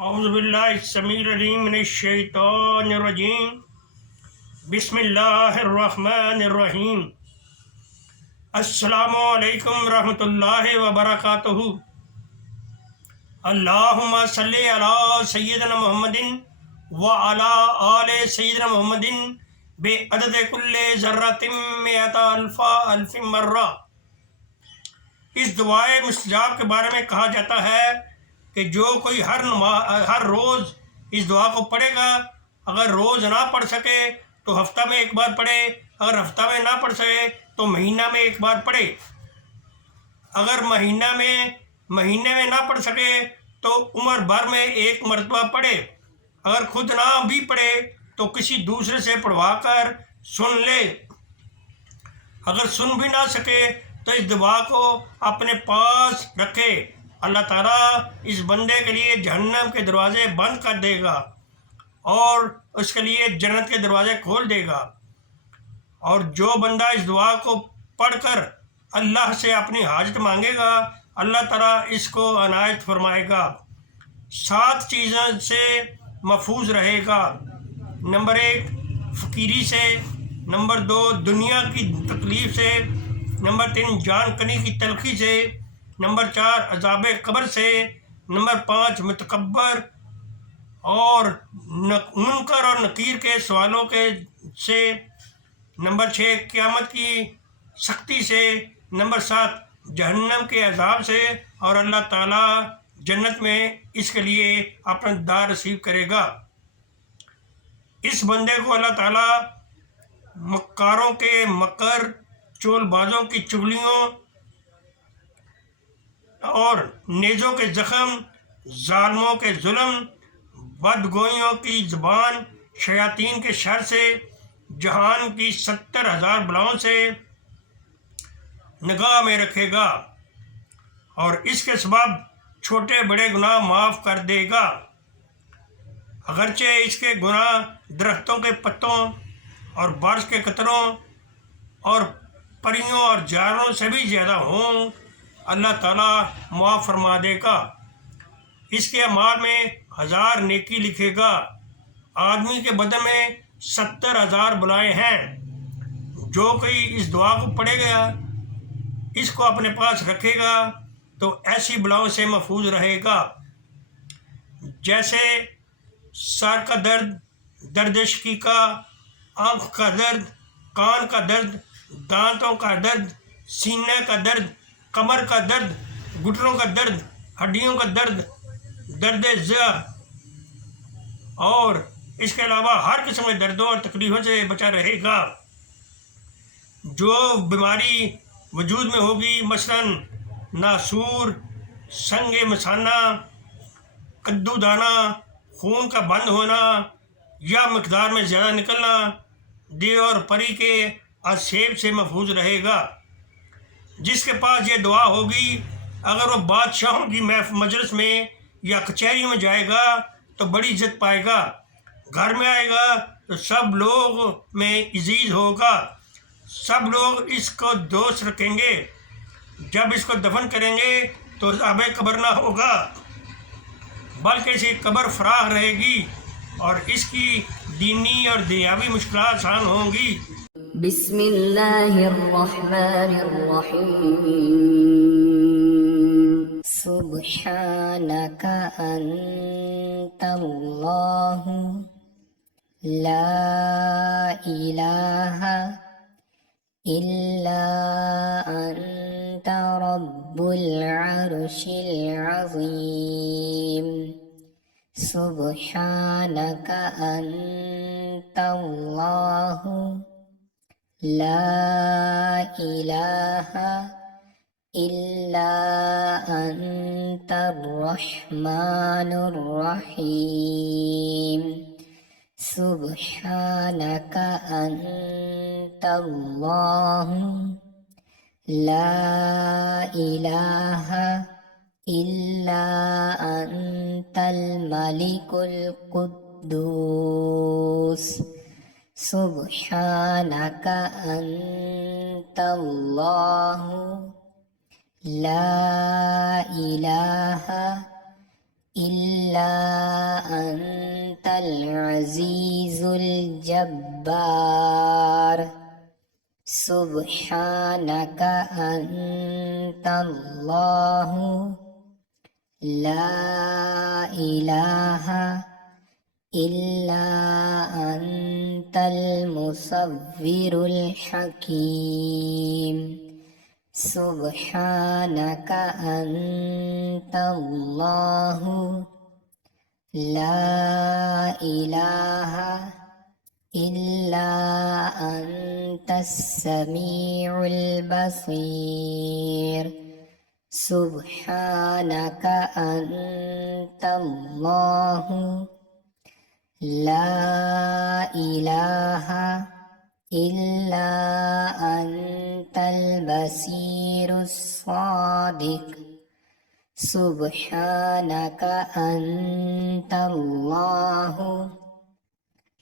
اعوذ باللہ السمیع العلیم من الشیطان الرجیم بسم اللہ الرحمن الرحیم السلام علیکم ورحمۃ اللہ وبرکاتہ اللہم صلی علی سیدنا محمد وعلی آل سیدنا محمد بعدد کل ذرۃ مئۃ الف مرہ۔ اس دعائے مستجاب کے بارے میں کہا جاتا ہے کہ جو کوئی ہر روز اس دعا کو پڑھے گا، اگر روز نہ پڑھ سکے تو ہفتہ میں ایک بار پڑھے، اگر ہفتہ میں نہ پڑھ سکے تو مہینہ میں ایک بار پڑھے، اگر مہینے میں نہ پڑھ سکے تو عمر بھر میں ایک مرتبہ پڑھے، اگر خود نہ بھی پڑھے تو کسی دوسرے سے پڑھوا کر سن لے، اگر سن بھی نہ سکے تو اس دعا کو اپنے پاس رکھے۔ اللہ تعالیٰ اس بندے کے لیے جہنم کے دروازے بند کر دے گا اور اس کے لیے جنت کے دروازے کھول دے گا، اور جو بندہ اس دعا کو پڑھ کر اللہ سے اپنی حاجت مانگے گا، اللہ تعالیٰ اس کو عنایت فرمائے گا۔ 7 چیزوں سے محفوظ رہے گا۔ نمبر 1 فقیری سے، نمبر 2 دنیا کی تکلیف سے، نمبر 3 جان کنی کی تلخی سے، نمبر 4 عذاب قبر سے، نمبر 5 متکبر اور منکر اور نکیر کے سوالوں سے، نمبر 6 قیامت کی سختی سے، نمبر 7 جہنم کے عذاب سے، اور اللہ تعالیٰ جنت میں اس کے لیے اپنا دار نصیب کرے گا۔ اس بندے کو اللہ تعالیٰ مکاروں کے مکر، چول بازوں کی چغلیوں اور نیزوں کے زخم، ظالموں کے ظلم، بدگوئیوں کی زبان، شیاطین کے شر سے، جہان کی 70,000 بلاؤں سے نگاہ میں رکھے گا، اور اس کے سبب چھوٹے بڑے گناہ معاف کر دے گا، اگرچہ اس کے گناہ درختوں کے پتوں اور بارش کے قطروں اور پریوں اور جانوروں سے بھی زیادہ ہوں، اللہ تعالیٰ معاف فرما دے گا۔ اس کے اعمال میں 1000 نیکی لکھے گا۔ آدمی کے بدن میں 70,000 بلائیں ہیں۔ جو کوئی اس دعا کو پڑھے گا، اس کو اپنے پاس رکھے گا تو ایسی بلاؤں سے محفوظ رہے گا، جیسے سر کا درد، درد شقیقہ، آنکھ کا درد، کان کا درد، دانتوں کا درد، سینے کا درد، کمر کا درد، گھٹنوں کا درد، ہڈیوں کا درد، درد ذہ، اور اس کے علاوہ ہر قسم کے دردوں اور تکلیفوں سے بچا رہے گا۔ جو بیماری وجود میں ہوگی، مثلاً ناسور، سنگ مثانہ، کدو دانہ، خون کا بند ہونا یا مقدار میں زیادہ نکلنا، دیو اور پری کے آسیب سے محفوظ رہے گا۔ جس کے پاس یہ دعا ہوگی، اگر وہ بادشاہوں کی مجلس میں یا کچہری میں جائے گا تو بڑی عزت پائے گا، گھر میں آئے گا تو سب لوگ میں عزیز ہوگا، سب لوگ اس کو دوست رکھیں گے، جب اس کو دفن کریں گے تو عذاب قبر نہ ہوگا بلکہ اس کی قبر فراخ رہے گی اور اس کی دینی اور دنیاوی مشکلات آسان ہوں گی۔ بسم اللہ الرحمن الرحیم سبحانک انت اللہ لا الہ الا انت رب العرش العظیم سبحانک انت اللہ لا الہ الا انت الرحمن الرحیم سبحانک انت اللہ لا الہ الا انت الملک القدوس سبحانک انت اللہ لا الہ إلا أنت العزيز الجبار سبحانك أنت الله لا إله إلا أنت المصور الحكيم سبحانك أنت الله لا إله إلا أنت السميع البصير سبحانك أنت الله لا إله إلا أنت البصير الصادق سبحانك أنت الله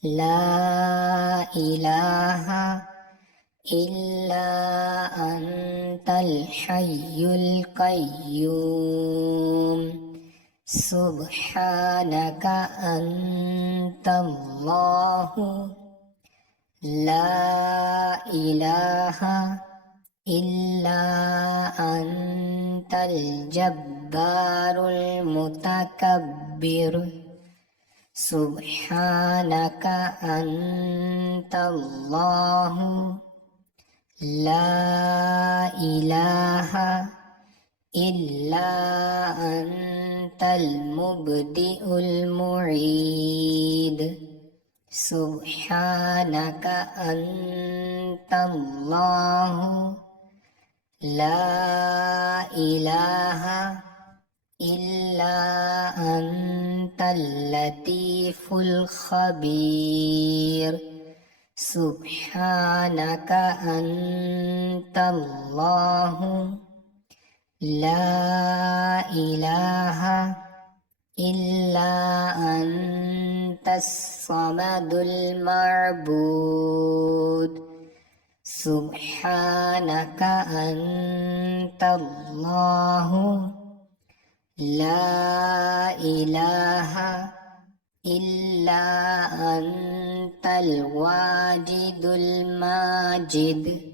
لا إله إلا أنت الحي القيوم سبحانك أنت الله لا إله إلا أنت الجبار المتكبر سبحانك أنت الله لا إله إلا أنت المبدئ المعيد سبحانك أنت الله لا إله إلا أنت اللطيف الخبير سبحانك أنت الله لا إله إلا أنت الصمد المعبود سبحانك أنت الله لا إله إلا أنت الواجد الماجد